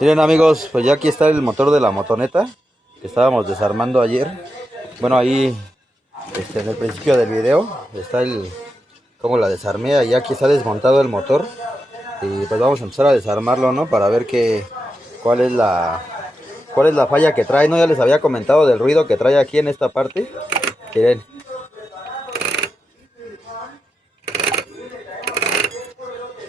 Miren amigos, pues ya aquí está el motor de la motoneta que estábamos desarmando ayer. Bueno, ahí en el principio del video está el cómo la desarmé. Y aquí está desmontado el motor. Y pues vamos a empezar a desarmarlo, ¿no? Para ver cuál es la falla que trae, ¿no? Ya les había comentado del ruido que trae aquí en esta parte. Miren,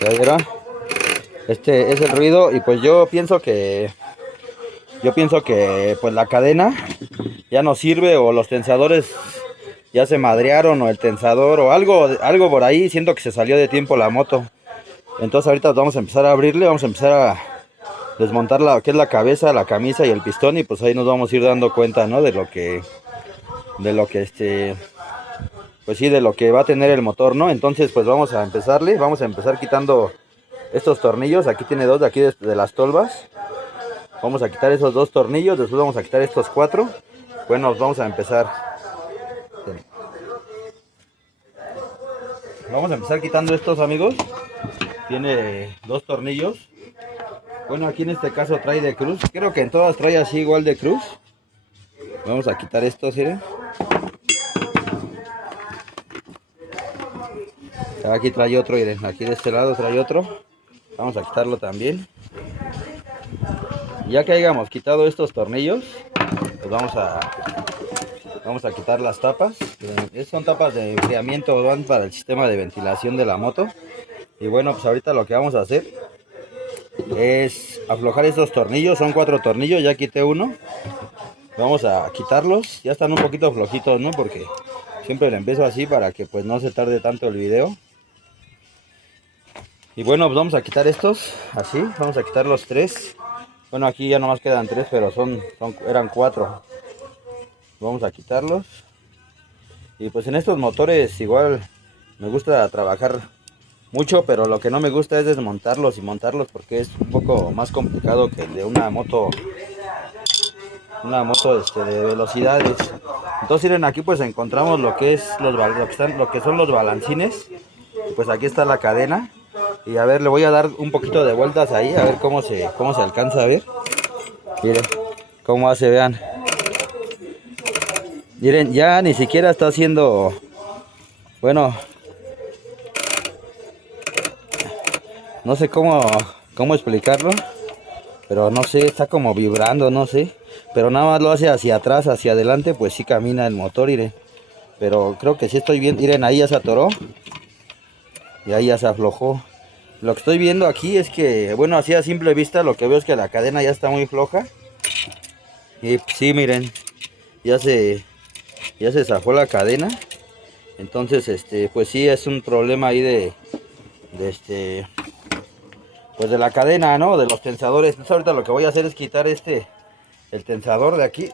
¿ya vieron? Este es el ruido y pues yo pienso que pues la cadena ya no sirve, o los tensadores ya se madrearon, o el tensador o algo por ahí. Siento que se salió de tiempo la moto. Entonces ahorita vamos a empezar a abrirle, vamos a empezar a desmontar la que es la cabeza, la camisa y el pistón, y pues ahí nos vamos a ir dando cuenta, ¿no? De lo que pues sí, de lo que va a tener el motor, ¿no? Entonces pues vamos a empezar quitando estos tornillos. Aquí tiene dos de aquí de las tolvas. Vamos a quitar esos dos tornillos, después vamos a quitar estos cuatro. Bueno, vamos a empezar. Vamos a empezar quitando estos, amigos. Tiene dos tornillos. Bueno, aquí en este caso trae de cruz. Creo que en todas trae así igual de cruz. Vamos a quitar estos, miren. Aquí trae otro, miren. Aquí de este lado trae otro. Vamos a quitarlo también. Ya que hayamos quitado estos tornillos, pues vamos a quitar las tapas. Son tapas de enfriamiento, van para el sistema de ventilación de la moto. Y bueno, pues ahorita lo que vamos a hacer es aflojar estos tornillos. Son cuatro tornillos, ya quité uno. Vamos a quitarlos. Ya están un poquito flojitos, ¿no? Porque siempre le empiezo así para que pues no se tarde tanto el video. Y bueno, pues vamos a quitar estos así. Vamos a quitar los tres. Bueno, aquí ya nomás quedan tres, pero eran cuatro. Vamos a quitarlos. Y pues en estos motores igual me gusta trabajar mucho, pero lo que no me gusta es desmontarlos y montarlos, porque es un poco más complicado que el de una moto de velocidades. Entonces miren, aquí pues encontramos lo que son los balancines. Y pues aquí está la cadena. Y a ver, le voy a dar un poquito de vueltas ahí, a ver cómo se alcanza a ver. Miren cómo hace, vean. Miren, ya ni siquiera está haciendo, bueno, no sé cómo explicarlo, pero no sé, está como vibrando, no sé. Pero nada más lo hace hacia atrás, hacia adelante, pues sí camina el motor, miren. Pero creo que sí estoy bien, miren, ahí ya se atoró y ahí ya se aflojó. Lo que estoy viendo aquí es que, bueno, así a simple vista lo que veo es que la cadena ya está muy floja. Y sí, miren, ya se zafó la cadena. Entonces, pues sí es un problema ahí de pues de la cadena, ¿no? De los tensadores. Entonces ahorita lo que voy a hacer es quitar el tensador de aquí.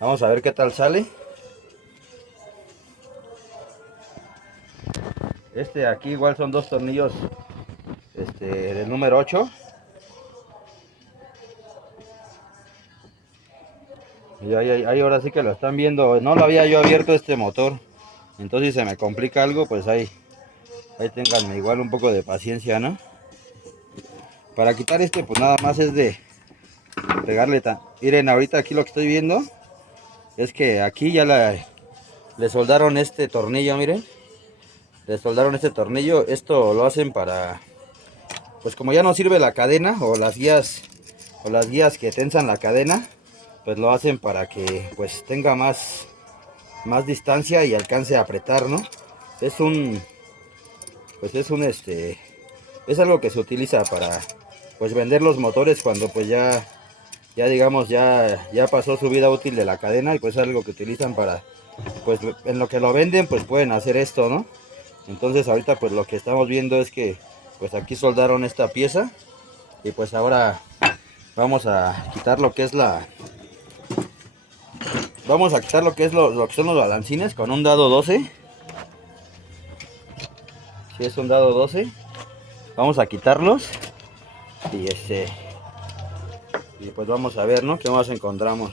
Vamos a ver qué tal sale. Aquí igual son dos tornillos, del número 8. Y ahí ahora sí que lo están viendo. No lo había yo abierto este motor. Entonces si se me complica algo, pues ahí tengan igual un poco de paciencia, ¿no? Para quitar pues nada más es de pegarle tan. Miren, ahorita aquí lo que estoy viendo es que aquí ya le soldaron este tornillo, miren. Le soldaron este tornillo. Esto lo hacen para, pues como ya no sirve la cadena o las guías que tensan la cadena, pues lo hacen para que pues tenga más distancia y alcance a apretar, ¿no? Es un, pues es algo que se utiliza para pues vender los motores cuando pues ya digamos ya pasó su vida útil de la cadena, y pues es algo que utilizan para, pues en lo que lo venden pues pueden hacer esto, ¿no? Entonces ahorita pues lo que estamos viendo es que pues aquí soldaron esta pieza, y pues ahora vamos a quitar lo que es lo que son los balancines con un dado 12. Si es un dado 12, vamos a quitarlos y y pues vamos a ver, ¿no? ¿Qué más encontramos?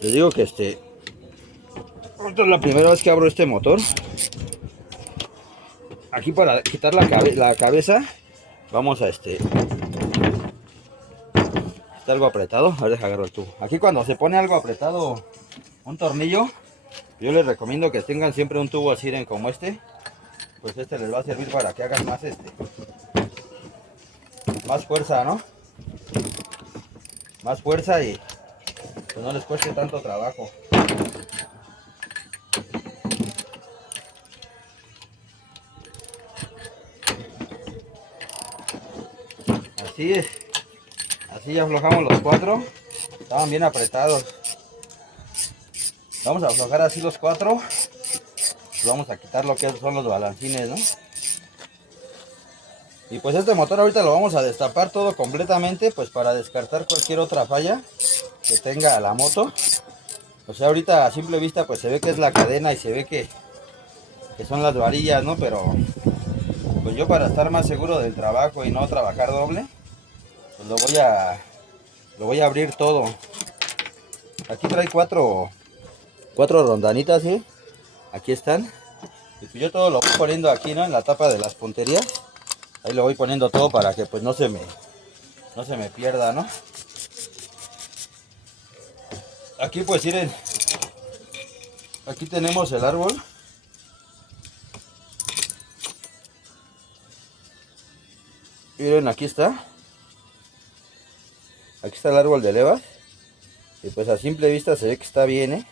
Les digo que Esta es la primera vez que abro este motor. Aquí para quitar la cabeza vamos a está algo apretado. A ver, deja agarrar el tubo. Aquí cuando se pone algo apretado un tornillo, yo les recomiendo que tengan siempre un tubo así como este. Pues este les va a servir para que hagan más más fuerza, ¿no? Más fuerza y pues no les cueste tanto trabajo. Así es. Así ya aflojamos los 4. Estaban bien apretados. Vamos a aflojar así los 4. Vamos a quitar lo que son los balancines, ¿no? Y pues este motor ahorita lo vamos a destapar todo completamente, pues para descartar cualquier otra falla que tenga la moto. O sea, ahorita a simple vista pues se ve que es la cadena y se ve que son las varillas, ¿no? Pero pues yo, para estar más seguro del trabajo y no trabajar doble, pues lo voy a abrir todo. Aquí trae cuatro rondanitas, ¿sí? Aquí están. Y pues yo todo lo voy poniendo aquí, ¿no? En la tapa de las punterías. Ahí lo voy poniendo todo para que pues no se me pierda, ¿no? Aquí pues miren, aquí tenemos el árbol. Miren, aquí está. Aquí está el árbol de levas. Y pues a simple vista se ve que está bien, ¿eh?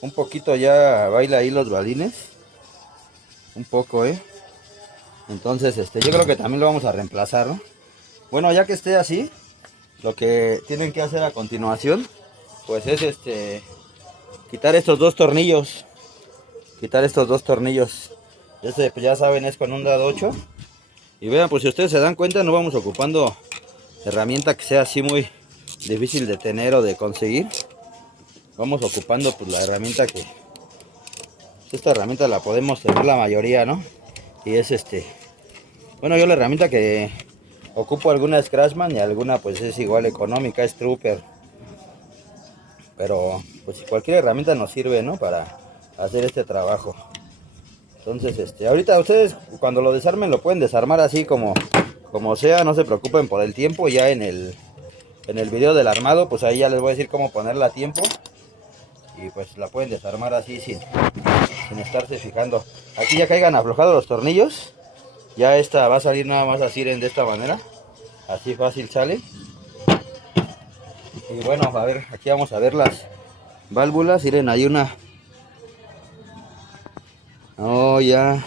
Un poquito ya baila ahí los balines. Un poco, ¿eh? Entonces, yo creo que también lo vamos a reemplazar, ¿no? Bueno, ya que esté así, lo que tienen que hacer a continuación, pues es quitar estos dos tornillos. Quitar estos dos tornillos. Pues ya saben, es con un dado 8. Y vean, pues si ustedes se dan cuenta, no vamos ocupando herramienta que sea así muy difícil de tener o de conseguir. Vamos ocupando pues la herramienta que... Esta herramienta la podemos tener la mayoría, ¿no? Y es bueno, yo la herramienta que ocupo, alguna es Craftsman y alguna pues es igual económica, es Trooper. Pero pues cualquier herramienta nos sirve, ¿no? Para hacer este trabajo. Entonces, ahorita ustedes cuando lo desarmen lo pueden desarmar así como sea, no se preocupen por el tiempo. Ya en el video del armado, pues ahí ya les voy a decir cómo ponerla a tiempo. Y pues la pueden desarmar así sin estarse fijando. Aquí ya caigan aflojados los tornillos. Ya esta va a salir nada más así de esta manera. Así fácil sale. Y bueno, a ver, aquí vamos a ver las válvulas. Miren, hay una. Oh, ya.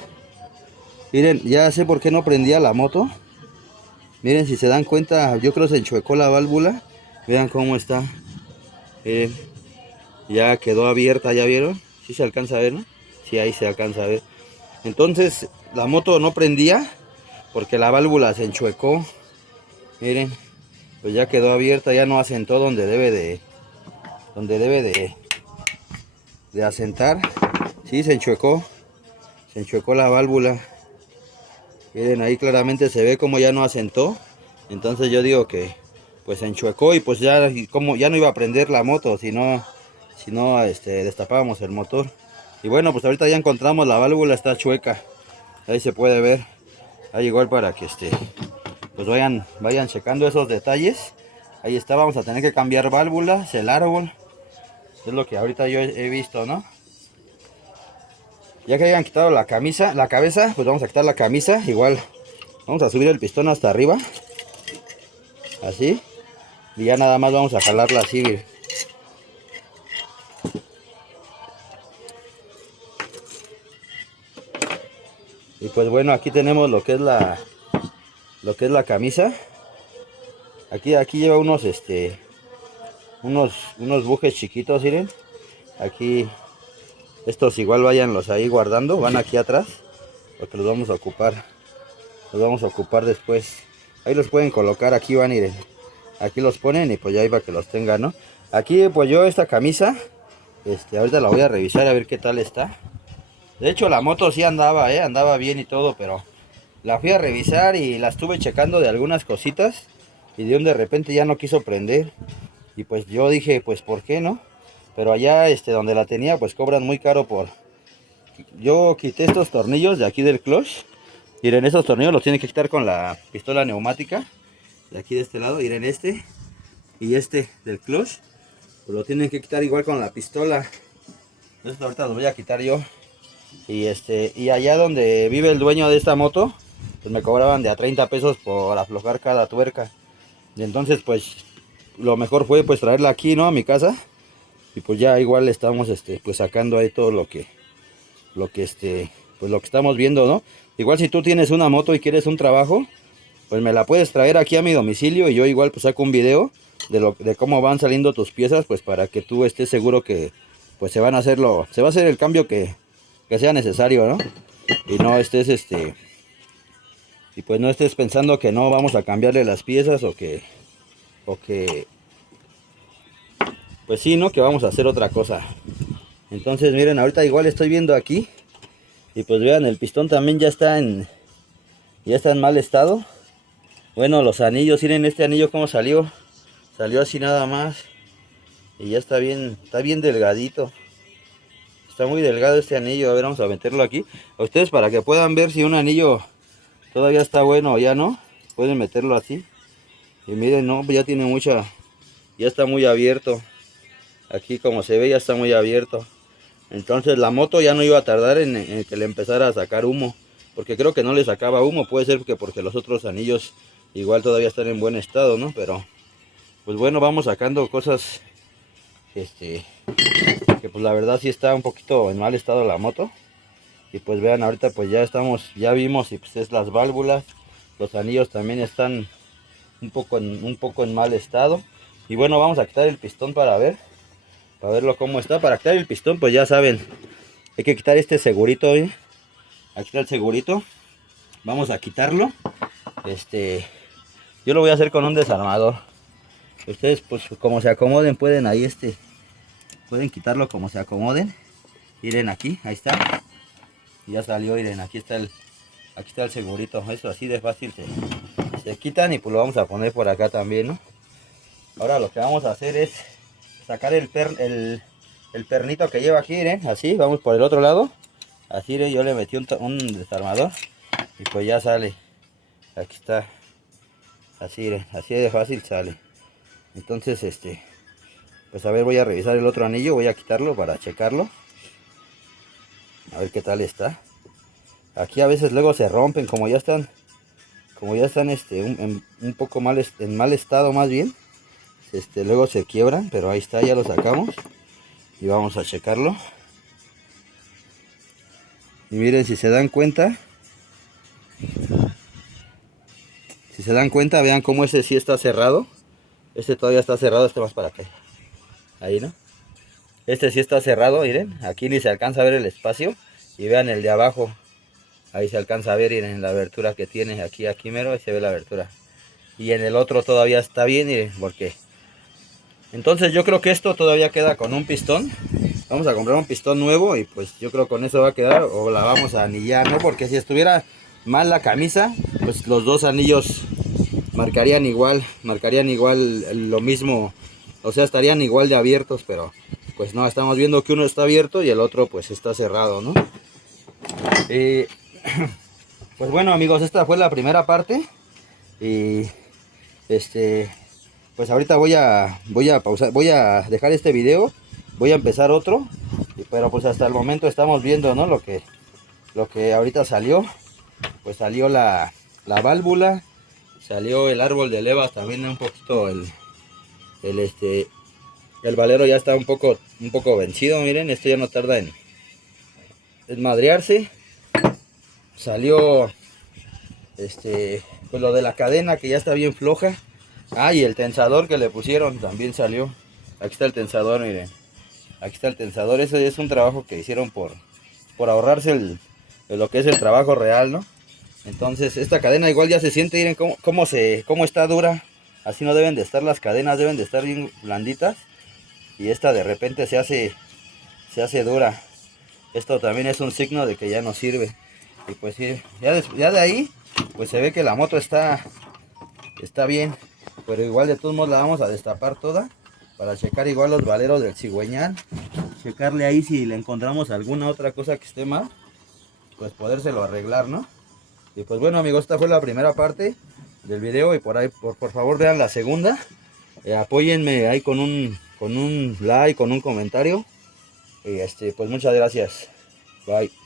Miren, ya sé por qué no prendía la moto. Miren, si se dan cuenta, yo creo que se enchuecó la válvula. Vean cómo está. Ya quedó abierta, ¿ya vieron? ¿Sí se alcanza a ver, no? Sí, ahí se alcanza a ver. Entonces, la moto no prendía porque la válvula se enchuecó. Miren, pues ya quedó abierta, ya no asentó donde debe de asentar. Sí, se enchuecó la válvula. Miren, ahí claramente se ve como ya no asentó. Entonces yo digo que pues se enchuecó y pues ya no iba a prender la moto si no destapábamos el motor. Y bueno, pues ahorita ya encontramos la válvula, está chueca. Ahí se puede ver. Ahí igual para que pues vayan checando esos detalles. Ahí está, vamos a tener que cambiar válvulas, el árbol. Es lo que ahorita yo he visto, ¿no? Ya que hayan quitado la cabeza, pues vamos a quitar la camisa. Igual vamos a subir el pistón hasta arriba. Así. Y ya nada más vamos a jalarla así. Y pues bueno, aquí tenemos lo que es la camisa. Aquí lleva unos bujes chiquitos, miren. Aquí estos igual váyanlos ahí guardando, van aquí atrás, porque los vamos a ocupar. Los vamos a ocupar después. Ahí los pueden colocar, aquí van, miren. Aquí los ponen y pues ya ahí para que los tengan, ¿no? Aquí pues yo esta camisa, ahorita la voy a revisar a ver qué tal está. De hecho la moto sí andaba bien y todo, pero la fui a revisar y la estuve checando de algunas cositas y de repente ya no quiso prender. Y pues yo dije, pues ¿por qué no? pero allá donde la tenía pues cobran muy caro por... Yo quité estos tornillos de aquí del clutch. Miren, esos tornillos los tienen que quitar con la pistola neumática. De aquí de este lado, miren y este del clutch. Pues lo tienen que quitar igual con la pistola. Entonces ahorita los voy a quitar yo. Y allá donde vive el dueño de esta moto, pues me cobraban de a 30 pesos por aflojar cada tuerca. Y entonces pues lo mejor fue pues traerla aquí, ¿no? A mi casa. Y pues ya igual estamos pues sacando ahí todo pues lo que estamos viendo, ¿no? Igual si tú tienes una moto y quieres un trabajo, pues me la puedes traer aquí a mi domicilio y yo igual pues saco un video de cómo van saliendo tus piezas, pues para que tú estés seguro que pues se va a hacer el cambio que sea necesario, ¿no? Y no estés y pues no estés pensando que no vamos a cambiarle las piezas o que pues sí, ¿no? Que vamos a hacer otra cosa. Entonces miren, ahorita igual estoy viendo aquí y pues vean, el pistón también ya está en mal estado. Bueno, los anillos, miren este anillo cómo salió así nada más y ya está bien delgadito. Está muy delgado este anillo. A ver, vamos a meterlo aquí a ustedes para que puedan ver si un anillo todavía está bueno o ya no. Pueden meterlo así y miren, no, ya tiene ya está muy abierto. Aquí como se ve ya está muy abierto. Entonces la moto ya no iba a tardar en que le empezara a sacar humo, porque creo que no le sacaba humo. Puede ser que porque los otros anillos igual todavía están en buen estado, ¿no? Pero pues bueno, vamos sacando cosas que pues la verdad sí está un poquito en mal estado la moto. Y pues vean, ahorita pues ya vimos y pues es las válvulas. Los anillos también están un poco en mal estado. Y bueno, vamos a quitar el pistón para verlo cómo está. Para quitar el pistón pues ya saben, hay que quitar este segurito, ¿eh? Aquí está el segurito. Vamos a quitarlo. Yo lo voy a hacer con un desarmador. Ustedes pues como se acomoden pueden ahí pueden quitarlo como se acomoden. Miren aquí, ahí está. Ya salió, miren, aquí está el segurito. Eso así de fácil se quitan y pues lo vamos a poner por acá también, ¿no? Ahora lo que vamos a hacer es sacar el pernito que lleva aquí, miren, así, vamos por el otro lado. Así, miren, yo le metí un desarmador y pues ya sale. Aquí está. Así, miren, así de fácil sale. Entonces, pues a ver, voy a revisar el otro anillo, voy a quitarlo para checarlo. A ver qué tal está. Aquí a veces luego se rompen, como ya están un poco en mal estado más bien. Luego se quiebran, pero ahí está, ya lo sacamos. Y vamos a checarlo. Y miren, si se dan cuenta, vean cómo ese sí está cerrado. Este todavía está cerrado, más para acá. Ahí, ¿no? Este sí está cerrado, miren. Aquí ni se alcanza a ver el espacio. Y vean el de abajo. Ahí se alcanza a ver, miren, la abertura que tiene. Aquí mero, ahí se ve la abertura. Y en el otro todavía está bien, miren, porque... Entonces yo creo que esto todavía queda con un pistón. Vamos a comprar un pistón nuevo y pues yo creo con eso va a quedar. O la vamos a anillar, ¿no? Porque si estuviera mal la camisa, pues los dos anillos marcarían igual lo mismo. O sea, estarían igual de abiertos, pero pues no, estamos viendo que uno está abierto y el otro pues está cerrado, ¿no? Pues bueno, amigos, esta fue la primera parte. Y pues ahorita voy a pausar, voy a dejar este video, voy a empezar otro, pero pues hasta el momento estamos viendo, ¿no? Lo que ahorita salió. Pues salió la válvula, salió el árbol de levas también un poquito, el valero ya está un poco vencido, miren, esto ya no tarda en madrearse. Salió pues lo de la cadena que ya está bien floja. Y el tensador que le pusieron también salió. Aquí está el tensador, miren. Aquí está el tensador. Ese es un trabajo que hicieron por ahorrarse lo que es el trabajo real, ¿no? Entonces esta cadena igual ya se siente, miren cómo está dura. Así no deben de estar las cadenas, deben de estar bien blanditas. Y esta de repente se hace dura. Esto también es un signo de que ya no sirve. Y pues sí, ya de ahí pues se ve que la moto está bien. Pero igual de todos modos la vamos a destapar toda para checar igual los valeros del cigüeñal, checarle ahí si le encontramos alguna otra cosa que esté mal, pues podérselo arreglar, ¿no? Y pues bueno amigos, esta fue la primera parte del video y por ahí por favor vean la segunda. Apóyenme ahí con un like, con un comentario y pues muchas gracias. Bye.